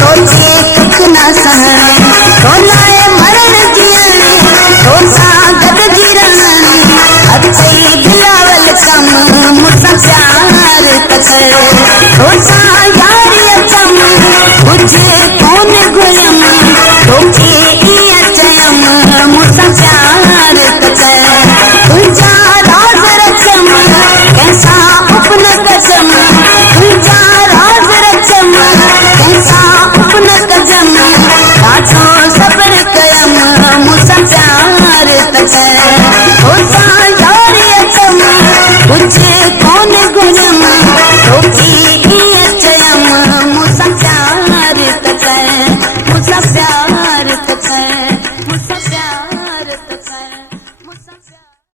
तोखे दुख न सहणे तो लाए मरण जीअणे तो सां गॾिजी रहणी अचे बिलावल कम मूंसां प्यार त कर तो सां यारी अचम कुझु कोन घुरियम तोखे ईअं चयम मूंसां प्यार त कर तुंहिंजा राज़ रचम कंहिंसां उप न कजम तुंहिंजा राज़ रचम कंहिंसां उप न कजम ॾाढो सब्र कयम मूंसां प्यार त कर तोसां यारी अचम कुझु कोन घुरियम तोखे